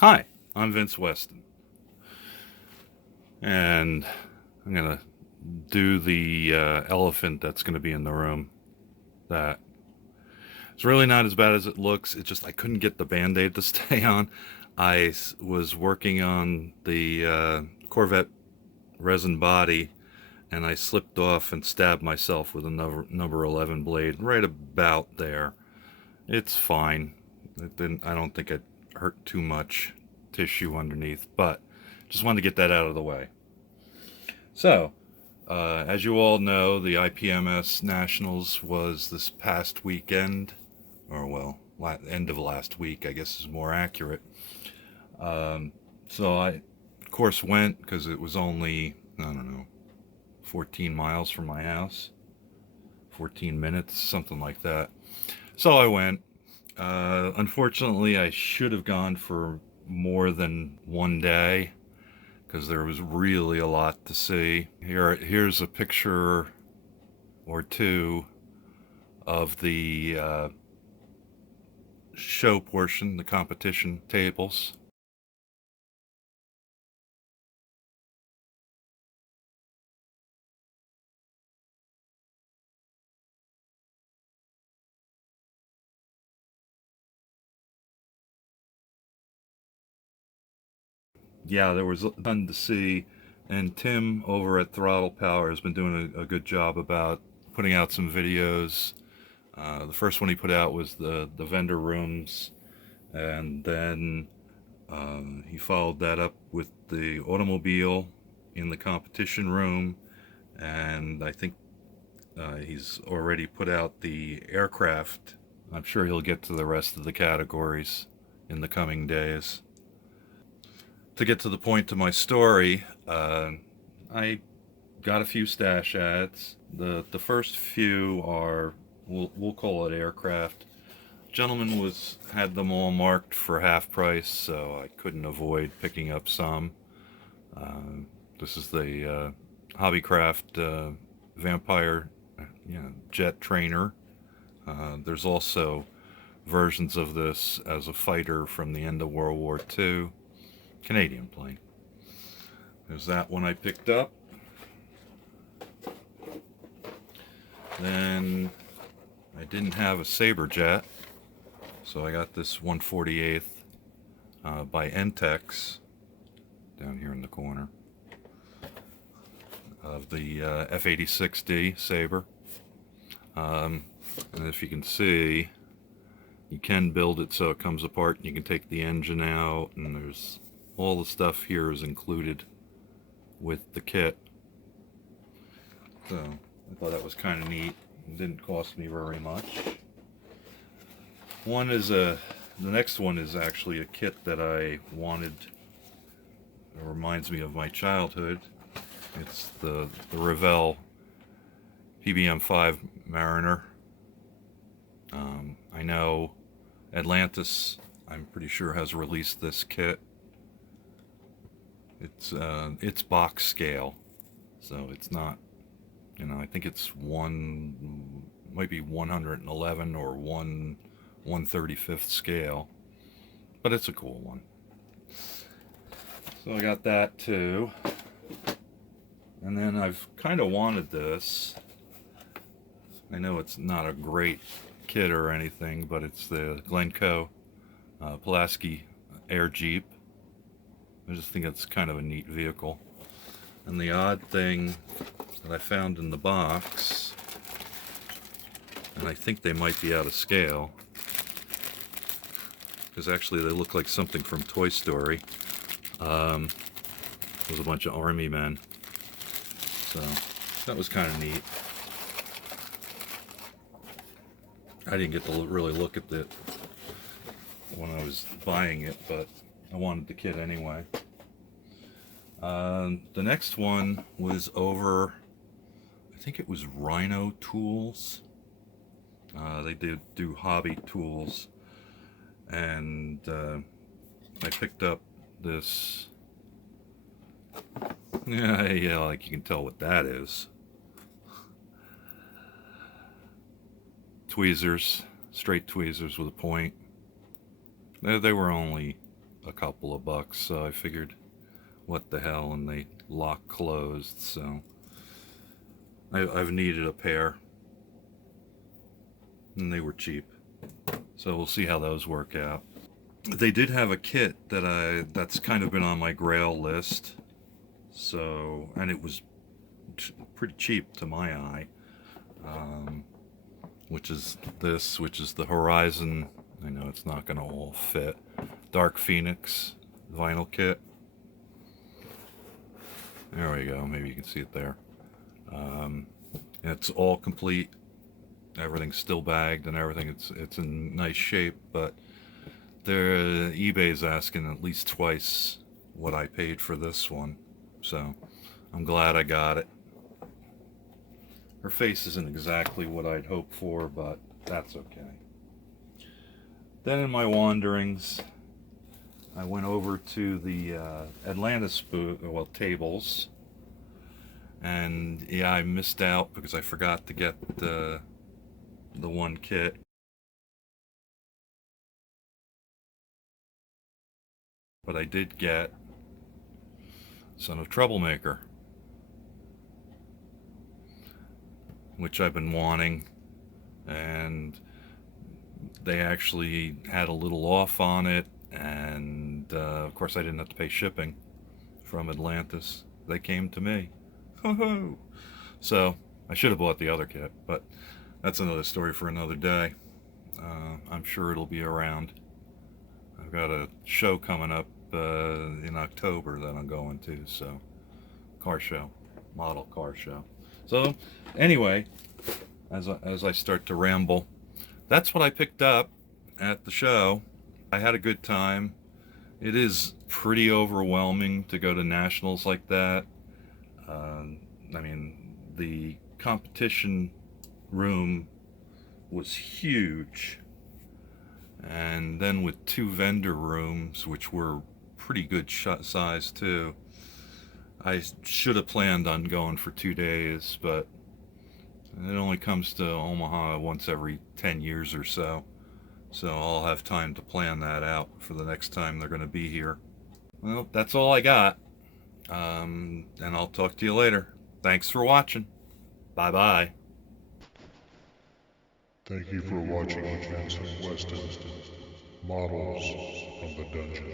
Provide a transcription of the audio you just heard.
Hi, I'm Vince Weston, and I'm going to do the elephant that's going to be in the room. That it's really not as bad as it looks. It's just I couldn't get the band-aid to stay on. Was working on the Corvette resin body, and I slipped off and stabbed myself with a number 11 blade right about there. It's fine. I don't think it hurt too much tissue underneath, but just wanted to get that out of the way. So, as you all know, the IPMS Nationals was this past weekend, or well, end of last week, I guess is more accurate. So I, of course, went because it was only, I don't know, 14 miles from my house, 14 minutes, something like that. So I went. Unfortunately, I should have gone for more than one day because there was really a lot to see. Here's a picture or two of the show portion, the competition tables. Yeah, there was a ton to see, and Tim over at Throttle Power has been doing a good job about putting out some videos. The first one he put out was the vendor rooms, and then he followed that up with the automobile in the competition room, and I think he's already put out the aircraft. I'm sure he'll get to the rest of the categories in the coming days. To get to the point to my story, I got a few stash ads. The first few are we'll call it aircraft. Gentleman was had them all marked for half price, so I couldn't avoid picking up some. This is the Hobbycraft Vampire, jet trainer. There's also versions of this as a fighter from the end of World War II, Canadian plane. There's that one I picked up. Then I didn't have a Saber jet, so I got this 148th by Entex down here in the corner of the F-86D Saber. And if you can see, you can build it so it comes apart and you can take the engine out, and there's all the stuff here is included with the kit. So I thought that was kind of neat. It didn't cost me very much. The next one is actually a kit that I wanted. It reminds me of my childhood. It's the Revell PBM5 Mariner. I know Atlantis, I'm pretty sure, has released this kit. It's box scale, so it's not, I think it's might be 111 or 135th scale, but it's a cool one. So I got that too. And then I've kind of wanted this. I know it's not a great kit or anything, but it's the Glencoe Pulaski Air Jeep. I just think it's kind of a neat vehicle. And the odd thing that I found in the box, and I think they might be out of scale, because actually they look like something from Toy Story. There's a bunch of army men. So that was kind of neat. I didn't get to really look at it when I was buying it, but I wanted the kit anyway. The next one was over, I think it was Rhino Tools. They did do hobby tools, and I picked up this. Yeah, like you can tell what that is. Tweezers, straight tweezers with a point. They were only a couple of bucks, so I figured, what the hell, and they lock closed, so I've needed a pair, and they were cheap, so we'll see how those work out. They did have a kit that's kind of been on my grail list, so, and it was pretty cheap to my eye, which is the Horizon. I know it's not going to all fit. Dark Phoenix vinyl kit. There we go. Maybe you can see it there. It's all complete. Everything's still bagged and everything. It's in nice shape, but eBay's asking at least twice what I paid for this one, so I'm glad I got it. Her face isn't exactly what I'd hoped for, but that's okay. Then in my wanderings, I went over to the Atlantis booth, well, tables, and yeah, I missed out because I forgot to get the one kit. But I did get Son of Troublemaker, which I've been wanting, and they actually had a little off on it, and of course I didn't have to pay shipping from Atlantis. They came to me. Ho-ho! So I should have bought the other kit, but that's another story for another day. I'm sure it'll be around. I've got a show coming up in October that I'm going to, so car show, model car show. So anyway, as I start to ramble, that's what I picked up at the show. I had a good time. It is pretty overwhelming to go to nationals like that. I mean, the competition room was huge, and then with two vendor rooms, which were pretty good size too. I should have planned on going for 2 days, but it only comes to Omaha once every 10 years or so, so I'll have time to plan that out for the next time they're going to be here. Well, that's all I got, and I'll talk to you later. Thanks for watching. Bye bye. Thank you for watching Advancing Weston Models from the Dungeon.